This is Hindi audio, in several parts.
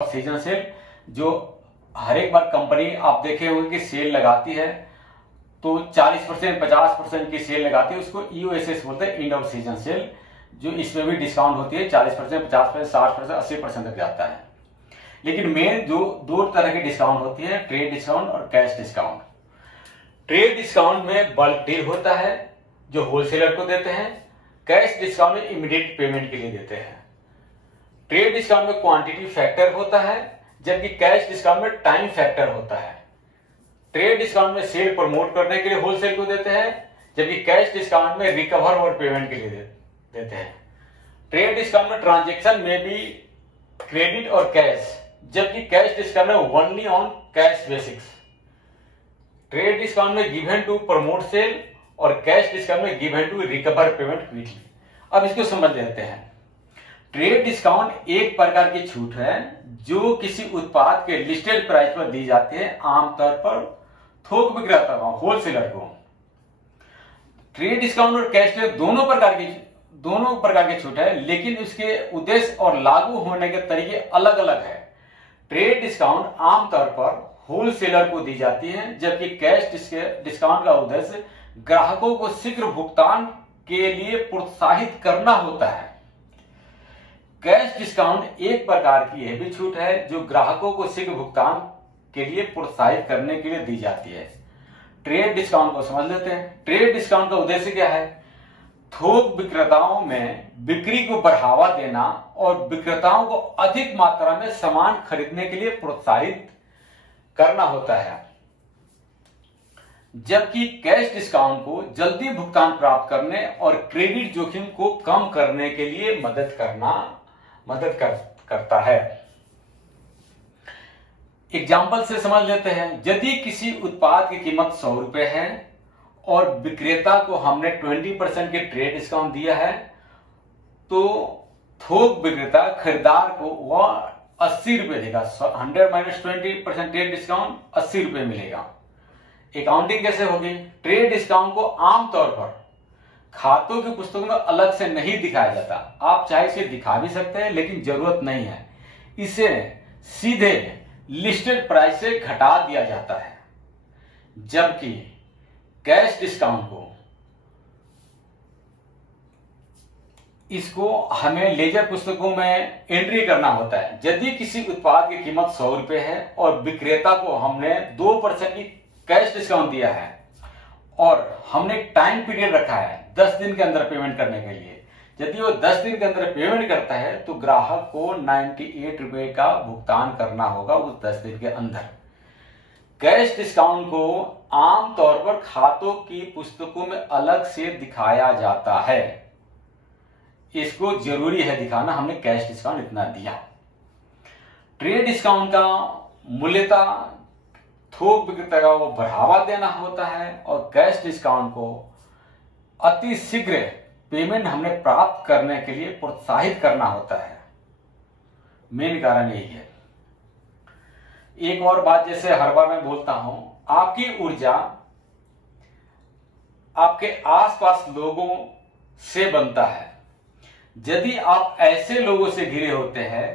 सीजन सेल जो हर एक बार कंपनी आप देखे होंगे कि सेल लगाती है तो 40% 50% की सेल लगाती है, उसको ईओएसएस बोलते हैं, एंड ऑफ सीजन सेल। जो इसमें भी डिस्काउंट होती है 40%, 50%, 60%, 80% तक जाता है। लेकिन मेन जो दो तरह की डिस्काउंट होती है, ट्रेड डिस्काउंट और कैश डिस्काउंट। ट्रेड डिस्काउंट में बल्क डील होता है जो होलसेलर को देते हैं। कैश डिस्काउंट में इमीडिएट पेमेंट के लिए देते हैं। ट्रेड डिस्काउंट में क्वांटिटी फैक्टर होता है, जबकि कैश डिस्काउंट में टाइम फैक्टर होता है। ट्रेड डिस्काउंट में सेल प्रमोट करने के लिए होलसेल को देते हैं, जबकि कैश डिस्काउंट में रिकवर और पेमेंट के लिए देते हैं। ट्रेड डिस्काउंट में ट्रांजेक्शन में भी क्रेडिट और कैश, जबकि कैश डिस्काउंट में only on cash basics. Trade discount में गिवन टू प्रमोट सेल और कैश डिस्काउंट में given to recover payment quickly. अब इसको समझ लेते हैं। ट्रेड डिस्काउंट एक प्रकार की छूट है जो किसी उत्पाद के लिस्टेड प्राइस पर दी जाती है, आमतौर पर थोक विक्रेता को, होलसेलर को। ट्रेड डिस्काउंट और कैश दोनों प्रकार की छूट है, लेकिन उसके उद्देश्य और लागू होने के तरीके अलग अलग है। ट्रेड डिस्काउंट आमतौर पर होलसेलर को दी जाती है, जबकि कैश डिस्काउंट का उद्देश्य ग्राहकों को शीघ्र भुगतान के लिए प्रोत्साहित करना होता है। कैश डिस्काउंट एक प्रकार की यह भी छूट है जो ग्राहकों को शीघ्र भुगतान के लिए प्रोत्साहित करने के लिए दी जाती है। ट्रेड डिस्काउंट को समझ लेते हैं। ट्रेड डिस्काउंट का उद्देश्य क्या है? थोक विक्रेताओं में बिक्री को बढ़ावा देना और विक्रेताओं को अधिक मात्रा में सामान खरीदने के लिए प्रोत्साहित करना होता है, जबकि कैश डिस्काउंट को जल्दी भुगतान प्राप्त करने और क्रेडिट जोखिम को कम करने के लिए मदद करता है। एग्जाम्पल से समझ लेते हैं। यदि किसी उत्पाद की कीमत 100 रुपए है और विक्रेता को हमने 20% के ट्रेड डिस्काउंट दिया है, तो थोक विक्रेता खरीदार को वह 80 रुपए देगा। 100 - 20% ट्रेड डिस्काउंट 80 रुपए मिलेगा। अकाउंटिंग कैसे होगी? ट्रेड डिस्काउंट को आमतौर पर खातों की पुस्तकों में अलग से नहीं दिखाया जाता। आप चाहे इसे दिखा भी सकते हैं, लेकिन जरूरत नहीं है। इसे सीधे लिस्टेड प्राइस से घटा दिया जाता है, जबकि कैश डिस्काउंट को इसको हमें लेजर पुस्तकों में एंट्री करना होता है। यदि किसी उत्पाद की कीमत 100 रुपए है और विक्रेता को हमने 2% की कैश डिस्काउंट दिया है और हमने टाइम पीरियड रखा है 10 दिन के अंदर पेमेंट करने के लिए, यदि वो 10 दिन के अंदर पेमेंट करता है तो ग्राहक को 98 रुपए का भुगतान करना होगा उस 10 दिन के अंदर। कैश डिस्काउंट को आमतौर पर खातों की पुस्तकों में अलग से दिखाया जाता है। इसको जरूरी है दिखाना, हमने कैश डिस्काउंट इतना दिया। ट्रेड डिस्काउंट का मूल्यता थोक विक्रेता को बढ़ावा देना होता है और कैश डिस्काउंट को अति शीघ्र पेमेंट हमने प्राप्त करने के लिए प्रोत्साहित करना होता है। मेन कारण यही है। एक और बात, जैसे हर बार मैं बोलता हूं, आपकी ऊर्जा आपके आसपास लोगों से बनता है। यदि आप ऐसे लोगों से घिरे होते हैं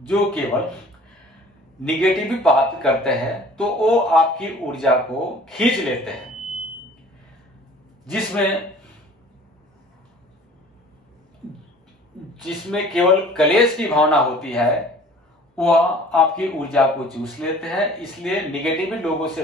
जो केवल निगेटिव बात करते हैं, तो वो आपकी ऊर्जा को खींच लेते हैं। जिसमें केवल कलेश की भावना होती है, वह आपकी ऊर्जा को चूस लेते हैं। इसलिए निगेटिव लोगों से